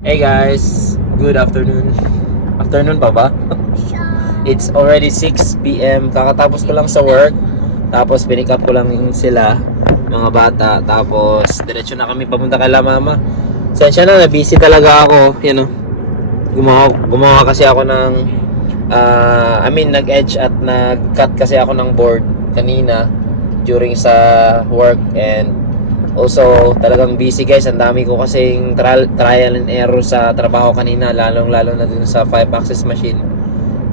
Hey guys, good afternoon. Afternoon pa ba? It's already 6 p.m. Kakatapos ko lang sa work. Tapos pinick up ko lang sila, mga bata. Tapos diretso na kami papunta kay La Mama. Sensya na, busy talaga ako. Yan o. Gumawa kasi ako ng nag-edge at nag-cut kasi ako ng board kanina during sa work. And also, talagang busy guys. Ang dami ko kasing trial and error sa trabaho kanina, lalong-lalo na dun sa 5-axis machine.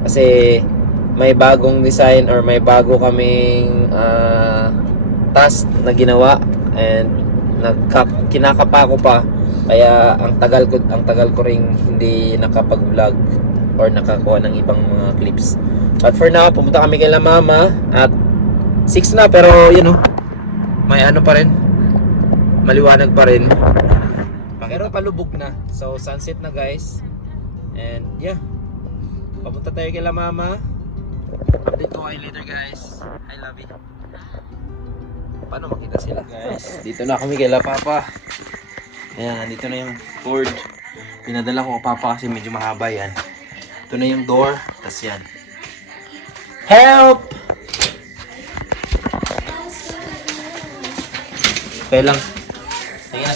Kasi may bagong design or may bago kaming task na ginawa and kinakapa ko pa. Kaya ang tagal ko ring hindi nakapag-vlog or nakakuha ng ibang mga clips. But for now, pumunta kami kay La Mama at 6 na, pero may ano pa rin. Maliwanag pa rin. Pero palubog na. So sunset na guys. And yeah. Papunta tayo kay La Mama. Update ko kayo later guys. I love you. Paano makita sila guys? Dito na kami kay La Papa. Ayan, nandito na yung board. Pinadala ko kay Papa kasi medyo mahaba yan. Ito na yung door. Tas yan. Help! Okay lang.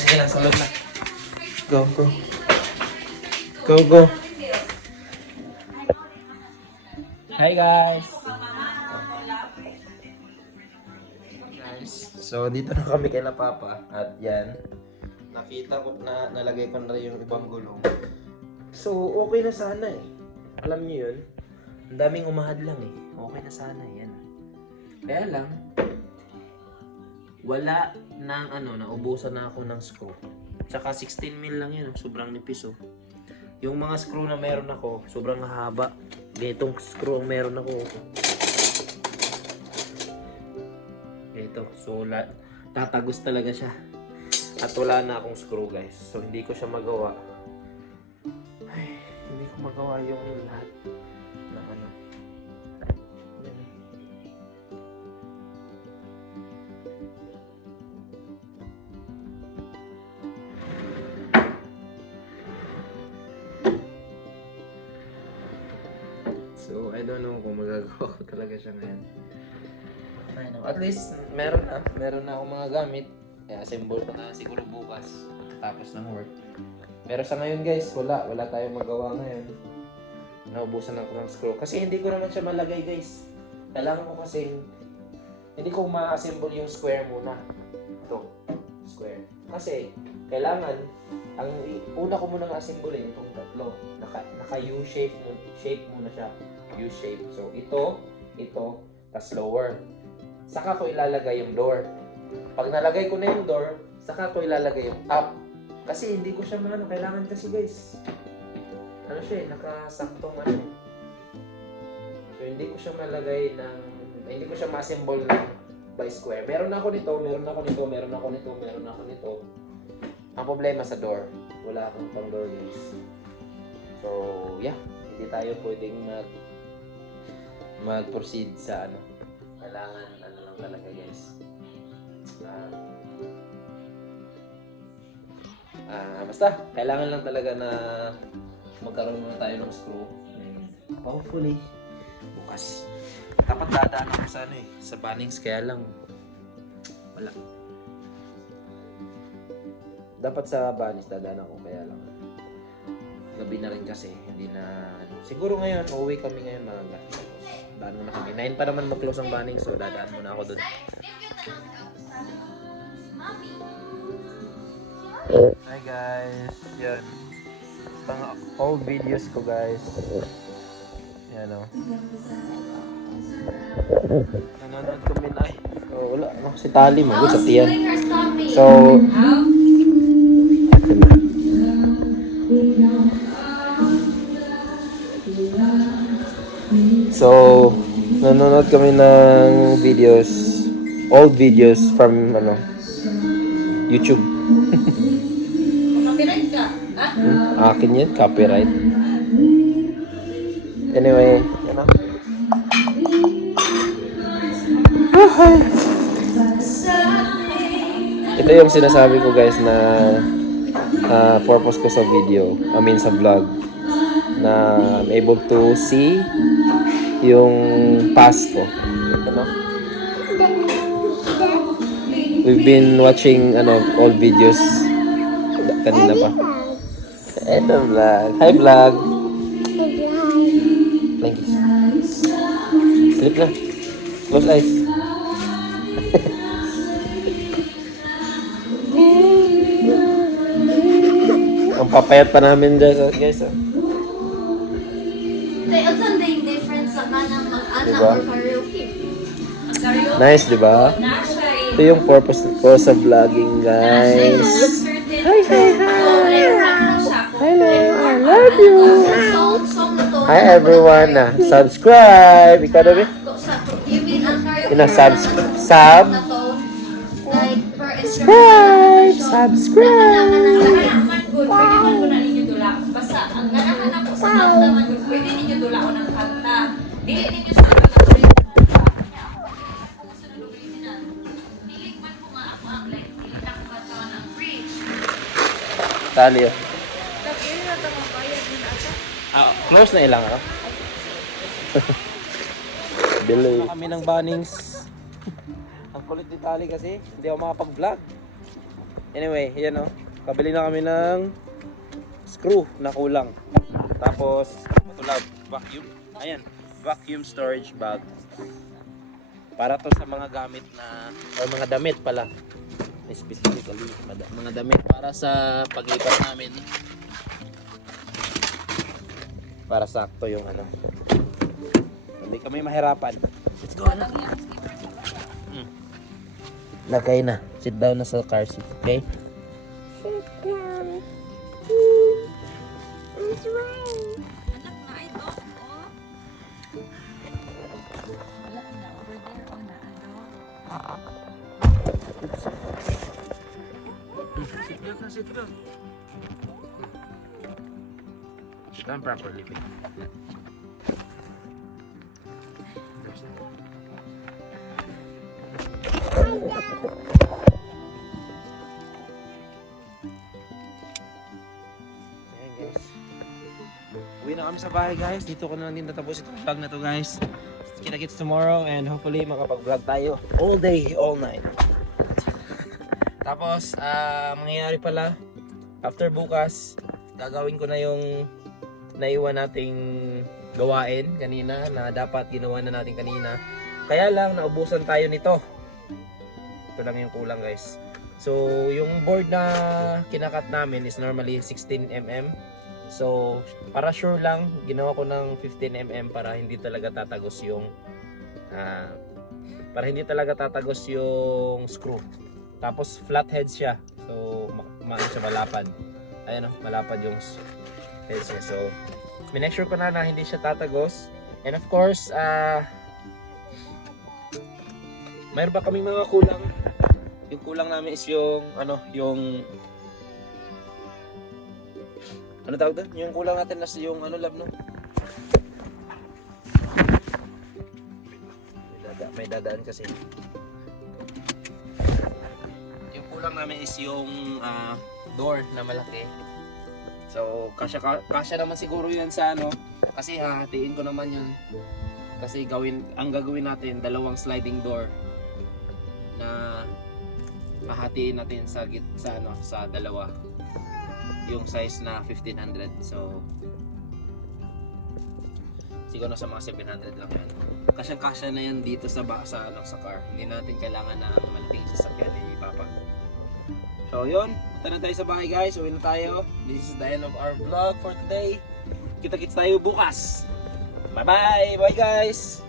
Sige lang, salod na. Go. Go. Hi guys! So dito na kami kay La Papa. At yan, nakita ko na nalagay ko na yung ibang gulong. So okay na sana eh. Alam niyo yun, ang daming umahad lang eh. Okay na sana yan. Kaya lang, wala nang naubusan na ako ng screw. Tsaka 16 mil lang yan, sobrang nipis oh. Yung mga screw na meron ako, sobrang haba. Ganitong screw ang meron ako. Ito, so tatagos talaga siya. At wala na akong screw guys. So hindi ko siya magawa. Ay, hindi ko magawa yung lahat ng Yan. So I don't know kung magagawa ko talaga siya ngayon. At least meron na akong mga gamit. Assemble ko na siguro bukas tapos ng work. Pero sa ngayon guys, wala tayong magawa ngayon. Naubusan ako ng screw kasi hindi ko naman siya malagay guys. Kailangan ko kasi hindi ko ma-assemble yung square muna. Ito, square. Kasi kailangan ang una ko muna assemble itong tatlo. Naka U-shape muna siya. U-shape. So ito, tas lower. Saka ko ilalagay yung door. Pag nalagay ko na yung door, saka ko ilalagay yung up. Kasi hindi ko siya kailangan kasi guys. Nakasaktong So hindi ko siya hindi ko siya ma-assemble by square. Meron ako nito. Ang problema sa door, wala akong pang door guys. So yeah, hindi tayo pwedeng mag-proceed sa Kailangan lang talaga guys. Basta, kailangan lang talaga na magkaroon muna tayo ng screw. Hopefully, bukas. Dapat dadaan ako sa Bunnings, kaya lang wala. Dapat sa Bunnings dadaan ako, kaya lang gabi na rin kasi, hindi na siguro ngayon, uuwi kami ngayon maaga. Daan muna kami. 9 pa naman mag-close ang Bunnings, so dadaan muna ako dun. Hi guys, yan pang old videos ko guys. Yan o. Nanonood kami na wala si Tali mo sa tiyan. So nanonood kami ng videos, old videos from YouTube. Akin yan, copyright. Anyway, ito yung sinasabi ko guys na purpose ko sa video, sa vlog, na I'm able to see yung past ko. Ano? We've been watching old videos kanina pa. Eto vlog. Hi vlog. Thank you. Sleep na. Close eyes. Ang papayat pa namin dyan, guys. Unsan day difference sa kanang mag-ana Diba? or karaoke? Ang karaoke. Nice, di ba? Ito yung purpose ko sa vlogging, guys. Hi, hi, hi. Hello, I love you. Hi, everyone. Subscribe. Ikaw na, ba? You mean ang karaoke? Sub. Like, for Subscribe. Subscribe. Ganahan good, pwede man ko na ninyo dula. Basta, ang ganahan ako sa kanta man good, pwede ninyo dula ko ng kanta. Dili ninyo sa kanta ko rin. Gusto na original. Hilig man ko nga ako ang like, hindi na ko katawan ang fridge. Tali yun. Tapos, yun na tamang bayad mo na ata. Close na ilang, ha? Delay. Kami ng Bunnings. Ang kulit ni Tali kasi, hindi ako makapag-vlog. Anyway, yan o. Kabili na kami ng screw na kulang. Tapos, matulab, vacuum. Ayan, vacuum storage bag. Para to sa mga gamit na, o mga damit pala. Specifically, mga damit para sa paglipat namin. Para sakto yung hindi kami mahirapan. Let's go na. Lagay na. Sit down na sa car seat, okay? Sit down. It's right. Anak na ito, oh. Wala na, over there, oh na, Sit down. Sit down properly. Ayan guys. Uwi na kami sa bahay guys. Dito ko na lang din natapos itong vlog na to guys. Kita-kits tomorrow and hopefully makapag-vlog tayo all day, all night. Tapos, mangyayari pala, after bukas, gagawin ko na yung naiwan nating gawain kanina na dapat ginawa na natin kanina. Kaya lang, naubusan tayo nito. Ito lang yung kulang guys. So, yung board na kinakat namin is normally 16mm. So, para sure lang, ginawa ko ng 15mm para hindi talaga tatagos yung screw. Tapos flathead siya. So, siya malapad. Ayan o, malapad yung heads niya. So, make sure ko na hindi siya tatagos. And of course, mayroon pa kaming mga kulang. Yung kulang namin is yung ano tawag doon? Yung kulang natin na yung lab no? May dadaan kasi. Yung kulang namin is yung door na malaki. So, kasya naman siguro yun sa kasi hahatiin ko naman yun. Kasi ang gagawin natin, dalawang sliding door na hahatiin natin sa dalawa. Yung size na 1500. So, siguro sa mga 700 lang yan. Kasyang-kasya na yan dito sa car. Hindi natin kailangan na malaking sasakyan ni Papa. So, yun. Punta na tayo sa bahay guys. Uwi na tayo. This is the end of our vlog for today. Kita-kits tayo bukas. Bye-bye! Bye guys!